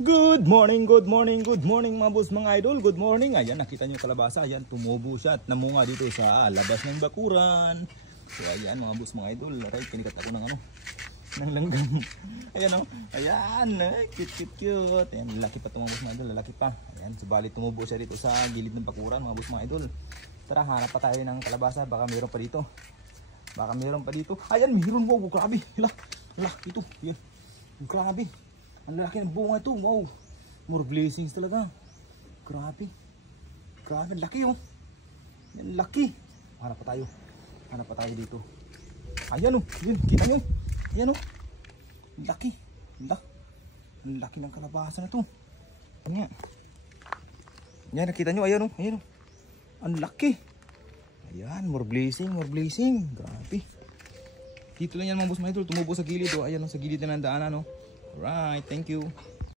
Good morning, good morning, good morning mga boss, mga idol. Good morning. Ayan, nakita nyo yung kalabasa. Ayan, tumubo siya at namunga dito sa labas ng bakuran. So ayan mga boss, mga idol. Alright, kinikat ako ng ng langgam. Ayan o. Ayan, cute. Ayan, lalaki pa ito mga boss, mga idol. Lalaki pa. Ayan, subalit tumubo siya dito sa gilid ng bakuran mga boss, mga idol. Tara, hanap pa tayo ng kalabasa. Baka mayroon pa dito. Ayan, mayroon. Wow, grabe. Hala, ito. Ayan. Grabe. Ang laki ng bunga ito. Wow. More blessings talaga. Grabe. Ang laki oh. Ang laki. Hanap pa tayo dito. Ayan oh. Ayan, kita nyo. Ayan oh. Ang laki. Ang laki ng kalabasa na ito. Ayan. Ayan, nakita nyo. Ayan oh. Ang laki. Ayan, more blessing. Grabe. Dito lang yan mga boss, mga idol. Tumubo sa gilid oh. Ayan oh, sa gilid na ng daanan oh. Alright, thank you.